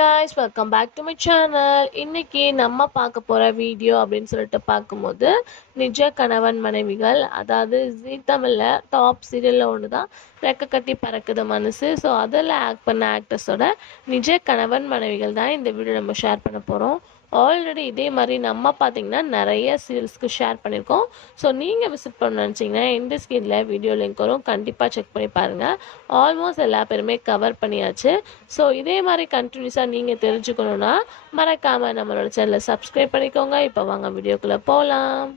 guys, welcome back to my channel. இன்னைக்கு நம்ம பார்க்க போற வீடியோ அப்படின்னு சொல்லிட்டு பார்க்கும்போது நிஜ கணவன் மனைவிகள், அதாவது ஜீ தமிழ்ல டாப் சீரியல்ல ஒண்ணுதான் ரெக்க கட்டி பறக்குது மனசு. ஸோ அதில் ஆக்ட் பண்ண ஆக்டர்ஸோட நிஜ கணவன் மனைவிகள் தான் இந்த வீடியோ நம்ம ஷேர் பண்ண போகிறோம். ஆல்ரெடி இதே மாதிரி நம்ம பார்த்தீங்கன்னா நிறைய சீரியல்ஸ்க்கு ஷேர் பண்ணியிருக்கோம். ஸோ நீங்கள் விசிட் பண்ண நினச்சிங்கன்னா இந்த ஸ்கிரீனில் வீடியோ லிங்க் வரும், கண்டிப்பாக செக் பண்ணி பாருங்கள். ஆல்மோஸ்ட் எல்லா பேருமே கவர் பண்ணியாச்சு. ஸோ இதே மாதிரி கண்டினியூஸாக நீங்கள் தெரிஞ்சுக்கணுன்னா மறக்காமல் நம்மளோட சேனலை சப்ஸ்கிரைப் பண்ணிக்கோங்க. இப்போ வாங்க வீடியோக்குள்ளே போகலாம்.